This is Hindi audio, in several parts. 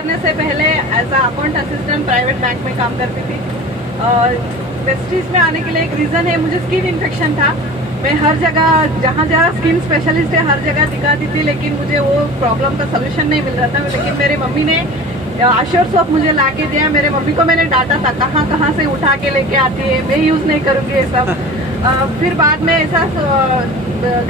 करने से पहले as account assistant private bank में काम करती थी। वेस्टीज में आने के लिए एक रीज़न है, मुझे स्किन इन्फेक्शन था। मैं हर जगह जहाँ जहाँ स्किन स्पेशलिस्ट है हर जगह दिखाती थी, लेकिन मुझे वो प्रॉब्लम का सोल्यूशन नहीं मिल रहा था। लेकिन मेरे मम्मी ने अश्योर सोप मुझे ला के दिया। मेरे मम्मी को मैंने डांटा था, कहाँ कहाँ से उठा के लेके आती है, मैं यूज़ नहीं करूँगी ये सब। फिर बाद में ऐसा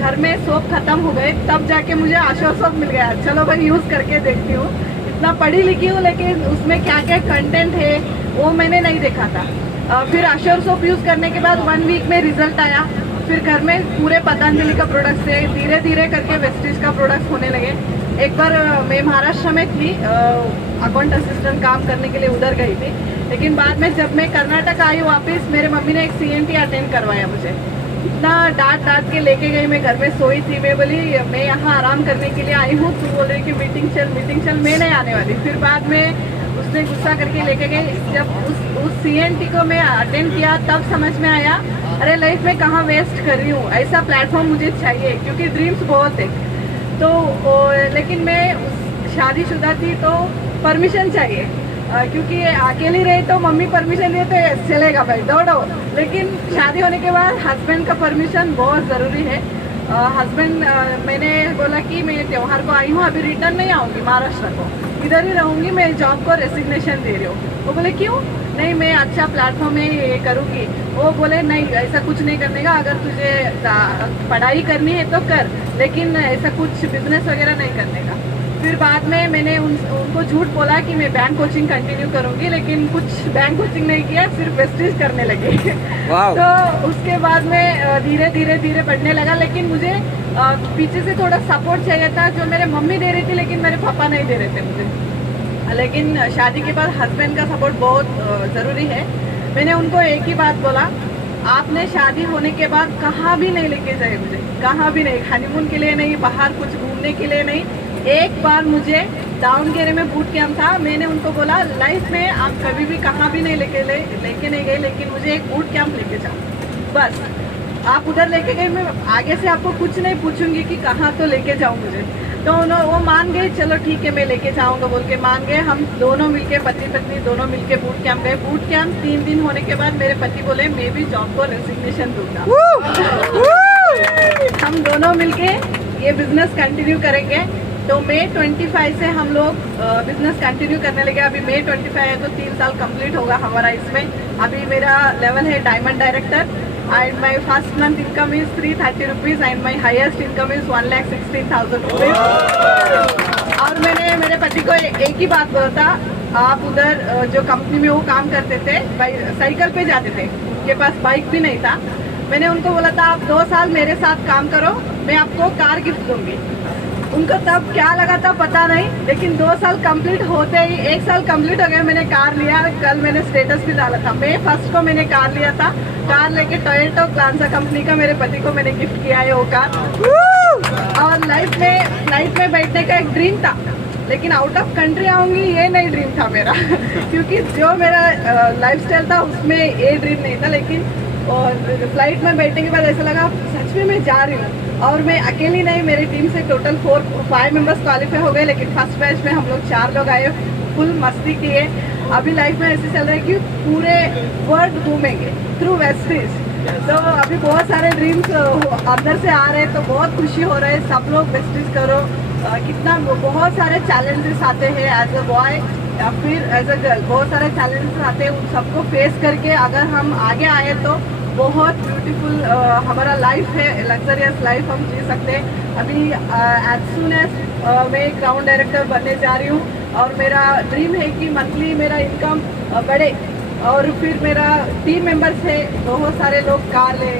घर में सोप ख़त्म हो गए, तब जाके मुझे अश्योर सोप मिल गया। चलो भाई यूज़ करके देखती हूँ। इतना पढ़ी लिखी हूँ लेकिन उसमें क्या क्या कंटेंट है वो मैंने नहीं देखा था। फिर अश्योर सोप यूज़ करने के बाद 1 वीक में रिजल्ट आया। फिर घर में पूरे पतंजलि का प्रोडक्ट से धीरे धीरे करके वेस्टीज का प्रोडक्ट होने लगे। एक बार मैं महाराष्ट्र में थी, अकाउंट असिस्टेंट काम करने के लिए उधर गई थी। लेकिन बाद में जब मैं कर्नाटक आई वापस, मेरे मम्मी ने एक CNT अटेंड करवाया मुझे। इतना डांट के लेके गई, मैं घर में सोई थी। मैं बोली मैं यहाँ आराम करने के लिए आई हूँ, तू बोल रही कि मीटिंग चल, मैं नहीं आने वाली। फिर बाद में उसने गुस्सा करके लेके गई। जब उस CNT को मैं अटेंड किया तब समझ में आया, अरे लाइफ में कहाँ वेस्ट कर रही हूँ। ऐसा प्लेटफॉर्म मुझे चाहिए क्योंकि ड्रीम्स बहुत है। तो लेकिन मैं शादीशुदा थी तो परमिशन चाहिए, क्योंकि अकेली रही तो मम्मी परमिशन दिए तो चलेगा भाई दौड़ो। लेकिन शादी होने के बाद हस्बैंड का परमिशन बहुत ज़रूरी है। हस्बैंड मैंने बोला कि मैं त्यौहार को आई हूँ, अभी रिटर्न नहीं आऊँगी महाराष्ट्र को, इधर ही रहूँगी, मैं जॉब को रेसिग्नेशन दे रही हूँ। वो बोले क्यों? नहीं मैं अच्छा प्लेटफॉर्म में ये करूँगी। वो बोले नहीं ऐसा कुछ नहीं करने का, अगर तुझे पढ़ाई करनी है तो कर, लेकिन ऐसा कुछ बिजनेस वगैरह नहीं करने का। फिर बाद में मैंने उनको झूठ बोला कि मैं बैंक कोचिंग कंटिन्यू करूँगी, लेकिन कुछ बैंक कोचिंग नहीं किया, सिर्फ वेस्टीज करने लगे। तो उसके बाद में धीरे धीरे बढ़ने लगा। लेकिन मुझे पीछे से थोड़ा सपोर्ट चाहिए था, जो मेरे मम्मी दे रही थी लेकिन मेरे पापा नहीं दे रहे थे मुझे। लेकिन शादी के बाद हस्बैंड का सपोर्ट बहुत ज़रूरी है। मैंने उनको एक ही बात बोला, आपने शादी होने के बाद कहाँ भी नहीं लेके जाए मुझे, कहाँ भी नहीं, हनीमून के लिए नहीं, बाहर कुछ घूमने के लिए नहीं। एक बार मुझे दावणगेरे में बूट कैंप था, मैंने उनको बोला लाइफ में आप कभी भी कहाँ भी नहीं लेके नहीं गए, लेकिन मुझे एक बूट कैंप लेके जाओ बस। आप उधर लेके गए, मैं आगे से आपको कुछ नहीं पूछूंगी कि कहाँ तो लेके जाऊँ मुझे। तो वो मान गए, चलो ठीक है मैं लेके जाऊँगा बोल के मान गए। हम दोनों मिलके, पति पत्नी दोनों मिलके बूट कैंप गए। बूट कैंप 3 दिन होने के बाद मेरे पति बोले मैं भी जॉब को रेसिग्नेशन दूंगा। हम दोनों मिलके ये बिजनेस कंटिन्यू करेंगे। तो मई 25 से हम लोग बिजनेस कंटिन्यू करने लगे। अभी मई 25 है तो 3 साल कंप्लीट होगा हमारा इसमें। अभी मेरा लेवल है diamond director and my first month income is 330 rupees and my highest income is 1,16,000 rupees. और मैंने मेरे पति को एक ही बात बोला था, आप उधर जो कंपनी में वो काम करते थे साइकिल पे जाते थे, उनके पास बाइक भी नहीं था। मैंने उनको बोला था आप 2 साल मेरे साथ काम करो, मैं आपको कार गिफ्ट दूंगी। उनको तब क्या लगा था पता नहीं, लेकिन 2 साल कंप्लीट होते ही 1 साल कंप्लीट हो गया, मैंने कार लिया। कल मैंने स्टेटस भी डाला था, मई 1 को मैंने कार लिया था। कार लेके टोयोटा ग्लांजा कंपनी का मेरे पति को मैंने गिफ्ट किया है वो कार। और लाइफ में फ्लाइट में बैठने का एक ड्रीम था, लेकिन आउट ऑफ कंट्री आऊँगी ये नहीं ड्रीम था मेरा क्योंकि जो मेरा लाइफस्टाइल था उसमें ये ड्रीम नहीं था। लेकिन और फ्लाइट में बैठने के बाद ऐसा लगा सच में मैं जा रही हूँ। और मैं अकेली नहीं, मेरी टीम से टोटल 5 मेंबर्स क्वालिफाई हो गए, लेकिन फर्स्ट बैच में हम लोग 4 लोग आए, फुल मस्ती किए। अभी लाइफ में ऐसे चल रहा है कि पूरे वर्ल्ड घूमेंगे थ्रू वेस्टीज। तो अभी बहुत सारे ड्रीम्स अंदर से आ रहे हैं, तो बहुत खुशी हो रहा है। सब लोग वेस्टीज करो। कितना बहुत सारे चैलेंजेस आते हैं एज अ बॉय या फिर एज अ गर्ल, बहुत सारे चैलेंजेस आते हैं। उन सबको फेस करके अगर हम आगे आए तो बहुत ब्यूटीफुल हमारा लाइफ है, लग्जरियस लाइफ हम जी सकते हैं। अभी एज सून एज मैं ग्राउंड डायरेक्टर बनने जा रही हूँ और मेरा ड्रीम है कि मंथली मेरा इनकम बढ़े। और फिर मेरा टीम मेंबर्स है, बहुत सारे लोग कार ले।